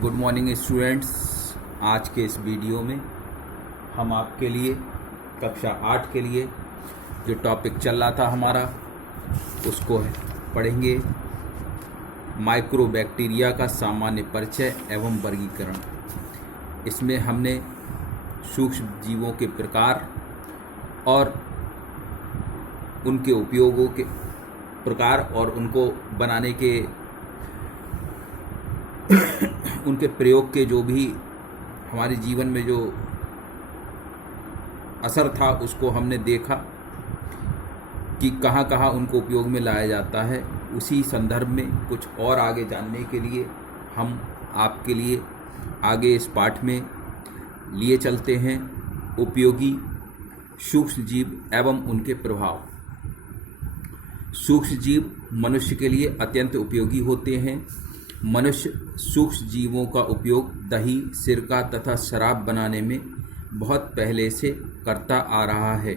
Good morning students. आज के इस वीडियो में हम आपके लिए कक्षा 8 के लिए जो टॉपिक चल रहा था हमारा उसको पढ़ेंगे। माइक्रोबैक्टीरिया का सामान्य परिचय एवं वर्गीकरण। इसमें हमने सूक्ष्म जीवों के प्रकार और उनके उपयोगों के प्रकार और उनको बनाने के उनके प्रयोग के जो भी हमारे जीवन में जो असर था उसको हमने देखा कि कहाँ कहाँ उनको उपयोग में लाया जाता है। उसी संदर्भ में कुछ और आगे जानने के लिए हम आपके लिए आगे इस पाठ में लिए चलते हैं उपयोगी सूक्ष्म जीव एवं उनके प्रभाव। सूक्ष्म जीव मनुष्य के लिए अत्यंत उपयोगी होते हैं। मनुष्य सूक्ष्म जीवों का उपयोग दही, सिरका तथा शराब बनाने में बहुत पहले से करता आ रहा है।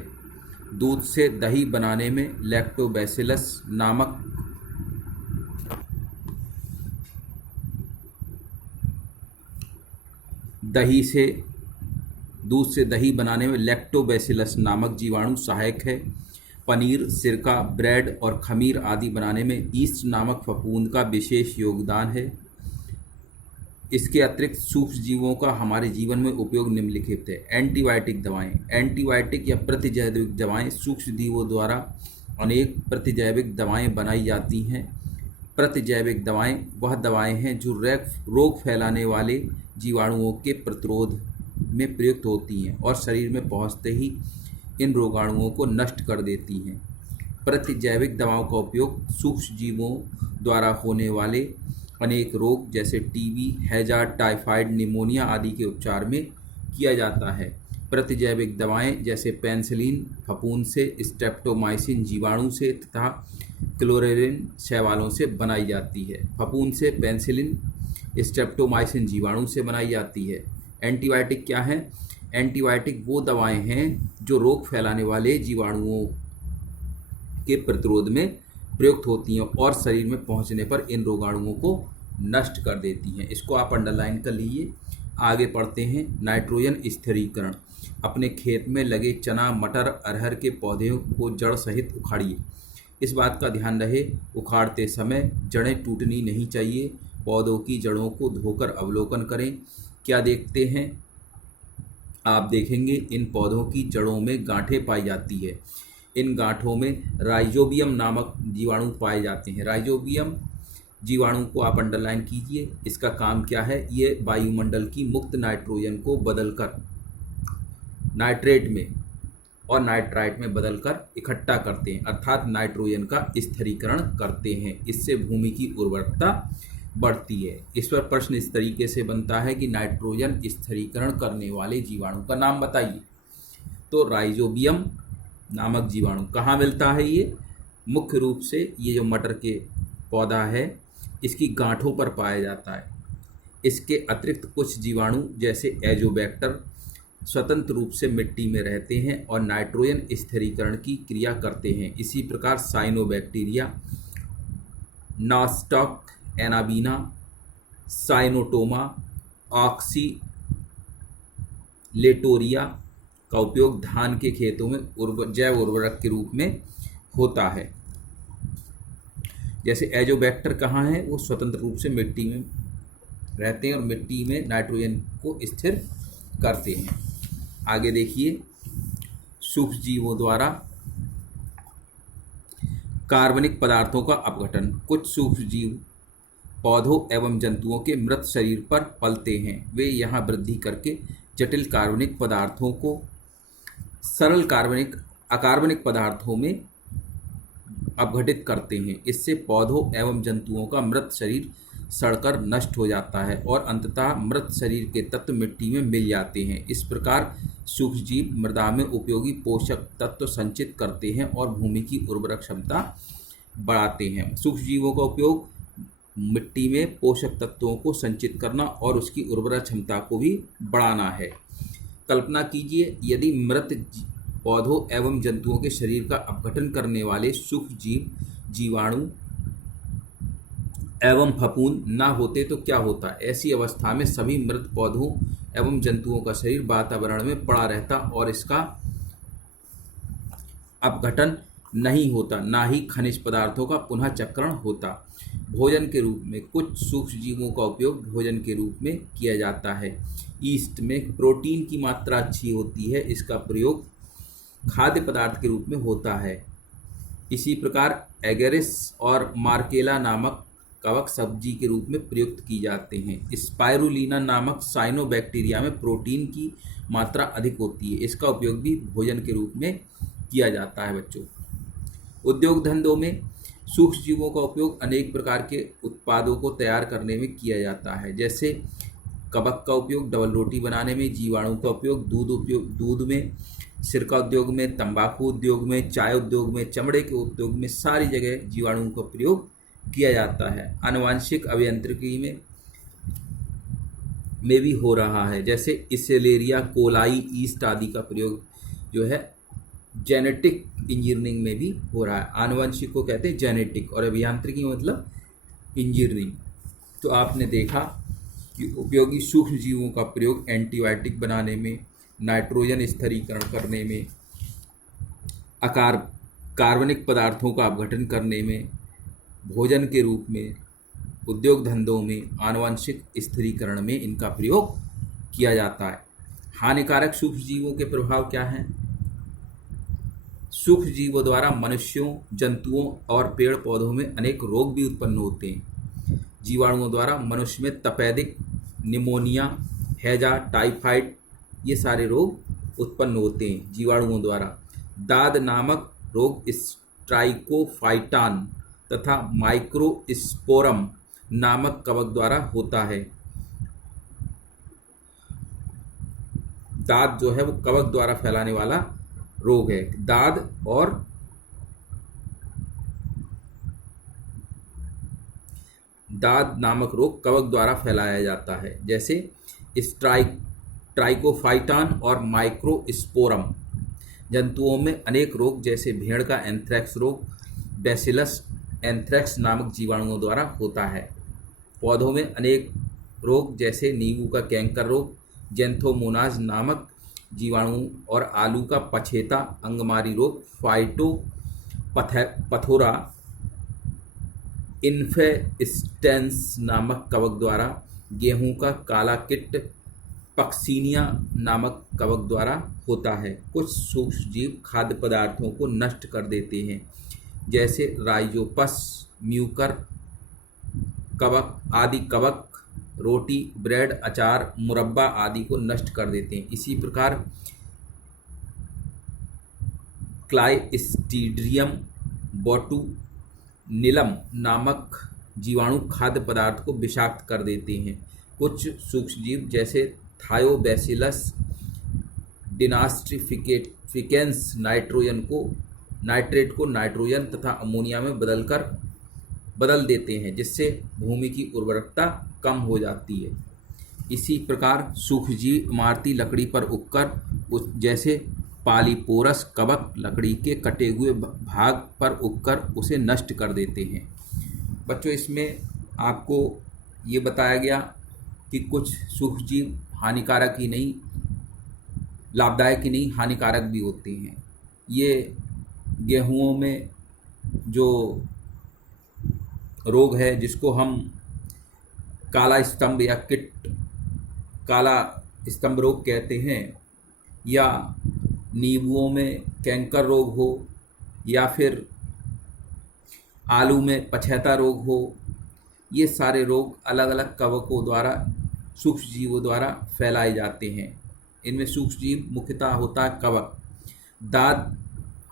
दूध से दही बनाने में लैक्टोबैसिलस नामक दूध से दही बनाने में लैक्टोबैसिलस नामक जीवाणु सहायक है। पनीर, सिरका, ब्रेड और खमीर आदि बनाने में ईस्ट नामक फफूंद का विशेष योगदान है। इसके अतिरिक्त सूक्ष्म जीवों का हमारे जीवन में उपयोग निम्नलिखित है। एंटीबायोटिक दवाएं। एंटीबायोटिक या प्रतिजैविक दवाएं सूक्ष्म जीवों द्वारा अनेक प्रतिजैविक दवाएं बनाई जाती हैं। प्रतिजैविक दवाएं वह दवाएं हैं जो रोग फैलाने वाले जीवाणुओं के प्रतिरोध में प्रयुक्त होती हैं और शरीर में पहुंचते ही इन रोगाणुओं को नष्ट कर देती हैं। प्रतिजैविक दवाओं का उपयोग सूक्ष्म जीवों द्वारा होने वाले अनेक रोग जैसे टीबी, हैजा, टाइफाइड, निमोनिया आदि के उपचार में किया जाता है। प्रतिजैविक दवाएं जैसे पेनिसिलिन फफूंद से, स्ट्रेप्टोमाइसिन जीवाणु से तथा क्लोरेरिन शैवालों से बनाई जाती है। फफूंद से पेनिसिलिन, स्ट्रेप्टोमाइसिन जीवाणु से बनाई जाती है। एंटीबायोटिक क्या है? एंटीबायोटिक वो दवाएं हैं जो रोग फैलाने वाले जीवाणुओं के प्रतिरोध में प्रयुक्त होती हैं और शरीर में पहुंचने पर इन रोगाणुओं को नष्ट कर देती हैं। इसको आप अंडरलाइन कर लीजिए। आगे पढ़ते हैं नाइट्रोजन स्थिरीकरण। अपने खेत में लगे चना, मटर, अरहर के पौधे को जड़ सहित उखाड़िए। इस बात का ध्यान रहे उखाड़ते समय जड़ें टूटनी नहीं चाहिए। पौधों की जड़ों को धोकर अवलोकन करें। क्या देखते हैं? आप देखेंगे इन पौधों की जड़ों में गांठें पाई जाती है। इन गांठों में राइजोबियम नामक जीवाणु पाए जाते हैं। राइजोबियम जीवाणु को आप अंडरलाइन कीजिए। इसका काम क्या है? ये वायुमंडल की मुक्त नाइट्रोजन को बदलकर नाइट्रेट में और नाइट्राइट में बदलकर इकट्ठा करते हैं, अर्थात नाइट्रोजन का स्थिरीकरण करते हैं। इससे भूमि की उर्वरकता बढ़ती है। इस पर प्रश्न इस तरीके से बनता है कि नाइट्रोजन स्थिरीकरण करने वाले जीवाणु का नाम बताइए। तो राइजोबियम नामक जीवाणु कहाँ मिलता है? ये मुख्य रूप से ये जो मटर के पौधा है इसकी गांठों पर पाया जाता है। इसके अतिरिक्त कुछ जीवाणु जैसे एजोबैक्टर स्वतंत्र रूप से मिट्टी में रहते हैं और नाइट्रोजन स्थिरीकरण की क्रिया करते हैं। इसी प्रकार साइनोबैक्टीरिया, नॉस्टॉक एनाबीना, साइनोटोमा, ऑक्सीलेटोरिया का उपयोग धान के खेतों में जैव उर्वरक के रूप में होता है। जैसे एजोबैक्टर कहाँ है? वो स्वतंत्र रूप से मिट्टी में रहते हैं और मिट्टी में नाइट्रोजन को स्थिर करते हैं। आगे देखिए सूक्ष्म जीवों द्वारा कार्बनिक पदार्थों का अपघटन। कुछ सूक्ष्म जीव पौधों एवं जंतुओं के मृत शरीर पर पलते हैं। वे यहाँ वृद्धि करके जटिल कार्बनिक पदार्थों को सरल अकार्बनिक पदार्थों में अपघटित करते हैं। इससे पौधों एवं जंतुओं का मृत शरीर सड़कर नष्ट हो जाता है और अंततः मृत शरीर के तत्व मिट्टी में मिल जाते हैं। इस प्रकार सूक्ष्म जीव मृदा में उपयोगी पोषक तत्व संचित करते हैं और भूमि की उर्वरक क्षमता बढ़ाते हैं। सूक्ष्म जीवों का उपयोग मिट्टी में पोषक तत्वों को संचित करना और उसकी उर्वरक क्षमता को भी बढ़ाना है। कल्पना कीजिए यदि मृत पौधों एवं जंतुओं के शरीर का अपघटन करने वाले सूक्ष्म जीवाणु एवं फफूंद न होते तो क्या होता? ऐसी अवस्था में सभी मृत पौधों एवं जंतुओं का शरीर वातावरण में पड़ा रहता और इसका अपघटन नहीं होता, ना ही खनिज पदार्थों का पुनः चक्रण होता। भोजन के रूप में कुछ सूक्ष्म जीवों का उपयोग भोजन के रूप में किया जाता है। ईस्ट में प्रोटीन की मात्रा अच्छी होती है, इसका प्रयोग खाद्य पदार्थ के रूप में होता है। इसी प्रकार एगेरिस और मार्केला नामक कवक सब्जी के रूप में प्रयुक्त की जाते हैं। स्पाइरुलिना नामक साइनोबैक्टीरिया में प्रोटीन की मात्रा अधिक होती है, इसका उपयोग भी भोजन के रूप में किया जाता है। बच्चों, उद्योग धंधों में सूक्ष्म जीवों का उपयोग अनेक प्रकार के उत्पादों को तैयार करने में किया जाता है, जैसे कवक का उपयोग डबल रोटी बनाने में, जीवाणु का उपयोग दूध में, सिरका उद्योग में, तंबाकू उद्योग में, चाय उद्योग में, चमड़े के उद्योग में, सारी जगह जीवाणुओं का प्रयोग किया जाता है। आनुवांशिक अभियांत्रिकी में भी हो रहा है, जैसे इसेलेरिया कोलाई ईस्ट आदि का प्रयोग जो है जेनेटिक इंजीनियरिंग में भी हो रहा है। आनुवंशिक को कहते हैं जेनेटिक और अभियांत्रिकी मतलब इंजीनियरिंग। तो आपने देखा कि उपयोगी सूक्ष्म जीवों का प्रयोग एंटीबायोटिक बनाने में, नाइट्रोजन स्थिरीकरण करने में, कार्बनिक पदार्थों का अपघटन करने में, भोजन के रूप में, उद्योग धंधों में, आनुवंशिक स्थिरीकरण में इनका प्रयोग किया जाता है। हानिकारक सूक्ष्म जीवों के प्रभाव क्या हैं? सूक्ष्म जीवों द्वारा मनुष्यों, जंतुओं और पेड़ पौधों में अनेक रोग भी उत्पन्न होते हैं। जीवाणुओं द्वारा मनुष्य में तपेदिक, निमोनिया, हैजा, टाइफाइड ये सारे रोग उत्पन्न होते हैं जीवाणुओं द्वारा। दाद नामक रोग स्ट्राइकोफाइटान तथा माइक्रोस्पोरम नामक कवक द्वारा होता है। दाद जो है वो कवक द्वारा फैलाने वाला रोग है। दाद नामक रोग कवक द्वारा फैलाया जाता है, जैसे ट्राइकोफाइटान और माइक्रोस्पोरम। जंतुओं में अनेक रोग जैसे भेड़ का एंथ्रेक्स रोग बैसिलस एंथ्रेक्स नामक जीवाणुओं द्वारा होता है। पौधों में अनेक रोग जैसे नींबू का कैंकर रोग जेंथोमोनाज नामक जीवाणु और आलू का पछेता अंगमारी रोग फाइटोपथोरा इन्फेस्टेंस नामक कवक द्वारा, गेहूं का काला कीट पक्सीनिया नामक कवक द्वारा होता है। कुछ सूक्ष्म जीव खाद्य पदार्थों को नष्ट कर देते हैं, जैसे राइजोपस, म्यूकर कवक आदि कवक रोटी, ब्रेड, अचार, मुरब्बा आदि को नष्ट कर देते हैं। इसी प्रकार क्लाइस्ट्रीडियम बोटुलिनम नामक जीवाणु खाद्य पदार्थ को विषाक्त कर देते हैं। कुछ सूक्ष्म जीव जैसे थायोबैसिलस डिनास्ट्रिफिकेंस नाइट्रेट को नाइट्रोजन तथा अमोनिया में बदल देते हैं, जिससे भूमि की उर्वरकता कम हो जाती है। इसी प्रकार सूक्ष्मजीव इमारती लकड़ी पर उगकर जैसे पालीपोरस कवक लकड़ी के कटे हुए भाग पर उगकर उसे नष्ट कर देते हैं। बच्चों, इसमें आपको ये बताया गया कि कुछ सूक्ष्मजीव हानिकारक ही नहीं, लाभदायक ही नहीं, हानिकारक भी होते हैं। ये गेहूँों में जो रोग है जिसको हम काला स्तंभ या काला स्तंभ रोग कहते हैं, या नींबुओं में कैंकर रोग हो, या फिर आलू में पछेता रोग हो, ये सारे रोग अलग अलग कवकों द्वारा, सूक्ष्म जीवों द्वारा फैलाए जाते हैं। इनमें सूक्ष्म जीव मुख्यतः होता है कवक। दाद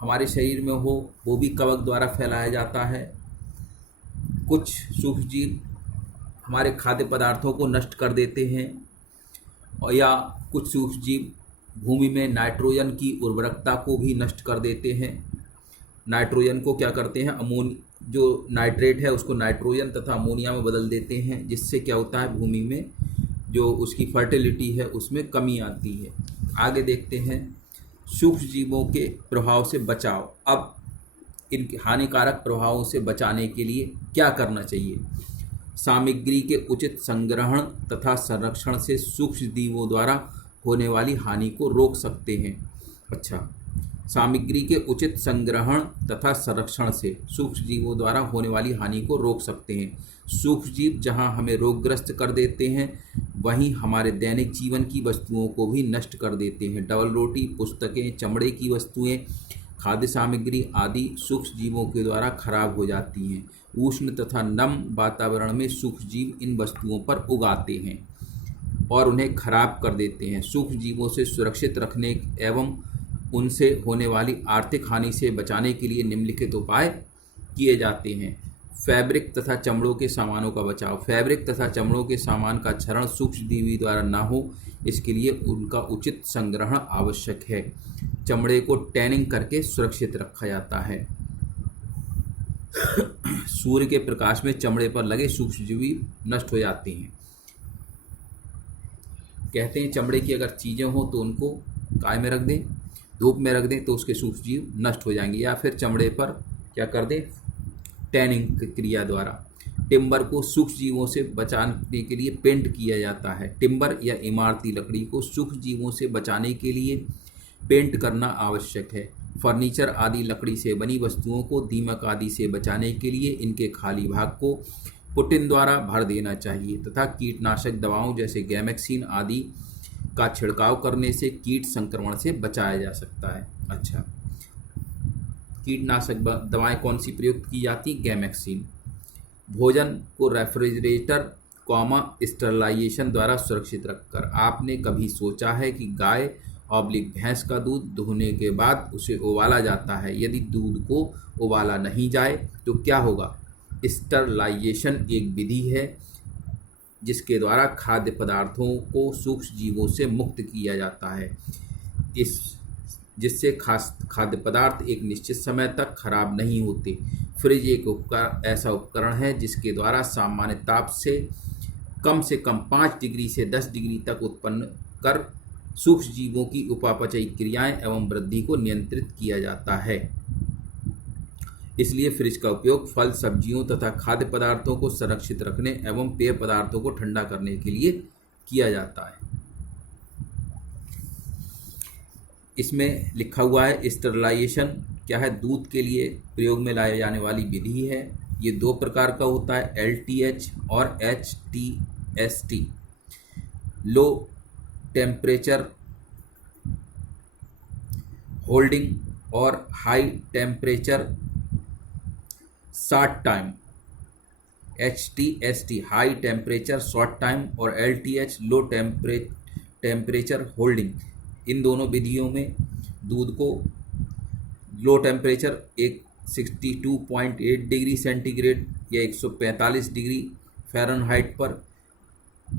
हमारे शरीर में हो वो भी कवक द्वारा फैलाया जाता है। कुछ सूक्ष्म जीव हमारे खाद्य पदार्थों को नष्ट कर देते हैं, और या कुछ सूक्ष्म जीव भूमि में नाइट्रोजन की उर्वरकता को भी नष्ट कर देते हैं। नाइट्रोजन को क्या करते हैं, जो नाइट्रेट है उसको नाइट्रोजन तथा अमोनिया में बदल देते हैं, जिससे क्या होता है भूमि में जो उसकी फर्टिलिटी है उसमें कमी आती है। आगे देखते हैं सूक्ष्म जीवों के प्रभाव से बचाव। अब इन हानिकारक प्रभावों से बचाने के लिए क्या करना चाहिए? सामग्री के उचित संग्रहण तथा संरक्षण से सूक्ष्म जीवों द्वारा होने वाली हानि को रोक सकते हैं। अच्छा, सामग्री के उचित संग्रहण तथा संरक्षण से सूक्ष्म जीवों द्वारा होने वाली हानि को रोक सकते हैं। सूक्ष्म जीव जहां हमें रोगग्रस्त कर देते हैं, वहीं हमारे दैनिक जीवन की वस्तुओं को भी नष्ट कर देते हैं। डबल रोटी, पुस्तकें, चमड़े की वस्तुएं, खाद्य सामग्री आदि सूक्ष्म जीवों के द्वारा खराब हो जाती हैं। उष्ण तथा नम वातावरण में सूक्ष्म जीव इन वस्तुओं पर उगाते हैं और उन्हें खराब कर देते हैं। सूक्ष्म जीवों से सुरक्षित रखने एवं उनसे होने वाली आर्थिक हानि से बचाने के लिए निम्नलिखित उपाय किए जाते हैं। फैब्रिक तथा चमड़ों के सामानों का बचाव। फैब्रिक तथा चमड़ों के सामान का क्षरण सूक्ष्मजीवी द्वारा न हो, इसके लिए उनका उचित संग्रहण आवश्यक है। चमड़े को टैनिंग करके सुरक्षित रखा जाता है। सूर्य के प्रकाश में चमड़े पर लगे सूक्ष्मजीवी नष्ट हो जाते हैं। कहते हैं चमड़े की अगर चीज़ें हों तो उनको काय में रख दें, धूप में रख दें, तो उसके सूक्ष्मजीव नष्ट हो जाएंगे। या फिर चमड़े पर क्या कर दें, टैनिंग क्रिया द्वारा। टिम्बर को सूक्ष्म जीवों से बचाने के लिए पेंट किया जाता है। टिम्बर या इमारती लकड़ी को सूक्ष्म जीवों से बचाने के लिए पेंट करना आवश्यक है। फर्नीचर आदि लकड़ी से बनी वस्तुओं को दीमक आदि से बचाने के लिए इनके खाली भाग को पुटिन द्वारा भर देना चाहिए तथा कीटनाशक दवाओं जैसे गैमेक्सिन आदि का छिड़काव करने से कीट संक्रमण से बचाया जा सकता है। अच्छा, कीटनाशक दवाएं कौन सी प्रयुक्त की जाती? गैमेक्सिन। भोजन को रेफ्रिजरेटर स्टरलाइजेशन द्वारा सुरक्षित रखकर। आपने कभी सोचा है कि गाय भैंस का दूध दुहने के बाद उसे उबाला जाता है। यदि दूध को उबाला नहीं जाए तो क्या होगा? स्टरलाइजेशन एक विधि है जिसके द्वारा खाद्य पदार्थों को सूक्ष्म जीवों से मुक्त किया जाता है, जिससे खाद्य पदार्थ एक निश्चित समय तक खराब नहीं होते। फ्रिज एक ऐसा उपकरण है जिसके द्वारा सामान्य ताप से कम 5 डिग्री से 10 डिग्री तक उत्पन्न कर सूक्ष्म जीवों की उपापचयी क्रियाएं एवं वृद्धि को नियंत्रित किया जाता है। इसलिए फ्रिज का उपयोग फल, सब्जियों तथा खाद्य पदार्थों को संरक्षित रखने एवं पेय पदार्थों को ठंडा करने के लिए किया जाता है। इसमें लिखा हुआ है स्टरलाइजेशन क्या है? दूध के लिए प्रयोग में लाई जाने वाली विधि है। ये 2 प्रकार का होता है, LTH और HTST। लो टेम्परेचर होल्डिंग और high temperature short time. HTST high temperature short time और LTH लो टेम्परेचर होल्डिंग। इन दोनों विधियों में दूध को लो टेम्परेचर 62.8 डिग्री सेंटीग्रेड या 145 डिग्री फ़ारेनहाइट पर,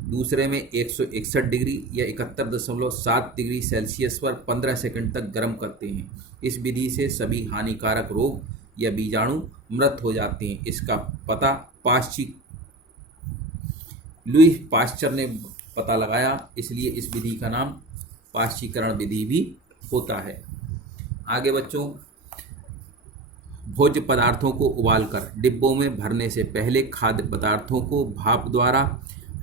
दूसरे में 161 डिग्री या 71.7 डिग्री सेल्सियस पर 15 सेकंड तक गर्म करते हैं। इस विधि से सभी हानिकारक रोग या बीजाणु मृत हो जाते हैं। इसका पता लुई पाश्चर ने पता लगाया, इसलिए इस विधि का नाम पाश्चीकरण विधि भी होता है। आगे बच्चों, भोज्य पदार्थों को उबालकर डिब्बों में भरने से पहले खाद्य पदार्थों को भाप द्वारा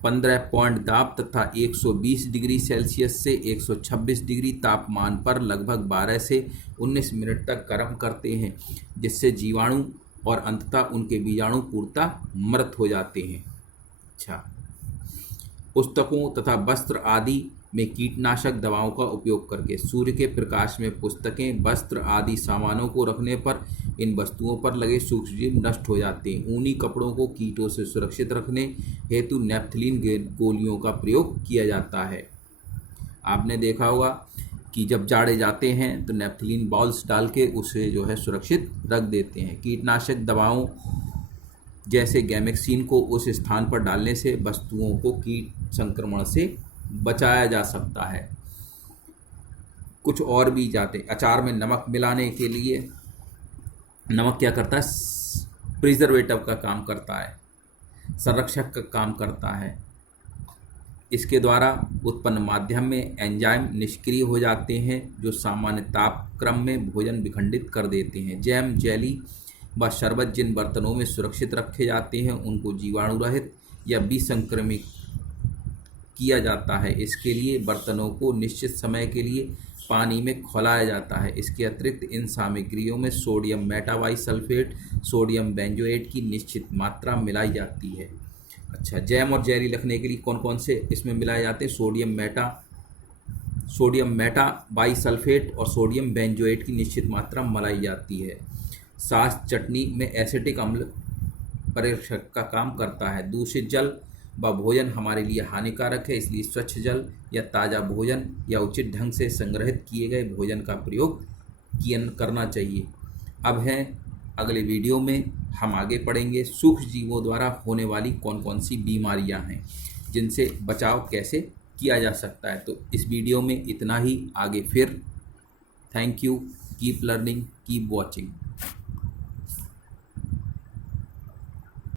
15 पॉइंट दाब तथा 120 डिग्री सेल्सियस से 126 डिग्री तापमान पर लगभग 12 से 19 मिनट तक गर्म करते हैं, जिससे जीवाणु और अंततः उनके बीजाणु पूर्णतः मृत हो जाते हैं। अच्छा, पुस्तकों तथा वस्त्र आदि में कीटनाशक दवाओं का उपयोग करके सूर्य के प्रकाश में पुस्तकें, वस्त्र आदि सामानों को रखने पर इन वस्तुओं पर लगे सूक्ष्मजीव नष्ट हो जाते हैं। ऊनी कपड़ों को कीटों से सुरक्षित रखने हेतु नेफ्थलीन गोलियों का प्रयोग किया जाता है। आपने देखा होगा कि जब जाड़े जाते हैं तो नेफ्थलीन बॉल्स डाल के उसे जो है सुरक्षित रख देते हैं। कीटनाशक दवाओं जैसे गैमेक्सिन को उस स्थान पर डालने से वस्तुओं को कीट संक्रमण से बचाया जा सकता है। कुछ और भी जाते, अचार में नमक मिलाने के लिए नमक क्या करता है? प्रिजर्वेटिव का काम करता है, संरक्षक का काम करता है। इसके द्वारा उत्पन्न माध्यम में एंजाइम निष्क्रिय हो जाते हैं जो सामान्य तापक्रम में भोजन विखंडित कर देते हैं। जैम, जेली व शरबत जिन बर्तनों में सुरक्षित रखे जाते हैं उनको जीवाणु रहित या विसंक्रमित किया जाता है। इसके लिए बर्तनों को निश्चित समय के लिए पानी में खौलाया जाता है। इसके अतिरिक्त इन सामग्रियों में सोडियम मेटाबाइसल्फेट, सोडियम बेंजोएट की निश्चित मात्रा मिलाई जाती है। अच्छा, जैम और जेली लिखने के लिए कौन कौन से इसमें मिलाए जाते हैं? सोडियम मेटाबाइसल्फेट और सोडियम बेंजोएट की निश्चित मात्रा मिलाई जाती है। सास चटनी में एसिटिक अम्ल परीक्षक का काम करता है। दूषित जल व भोजन हमारे लिए हानिकारक है, इसलिए स्वच्छ जल या ताज़ा भोजन या उचित ढंग से संग्रहित किए गए भोजन का प्रयोग करना चाहिए। अब हैं अगले वीडियो में हम आगे पढ़ेंगे सूक्ष्म जीवों द्वारा होने वाली कौन कौन सी बीमारियां हैं, जिनसे बचाव कैसे किया जा सकता है। तो इस वीडियो में इतना ही, आगे फिर। Thank you, keep learning, keep watching.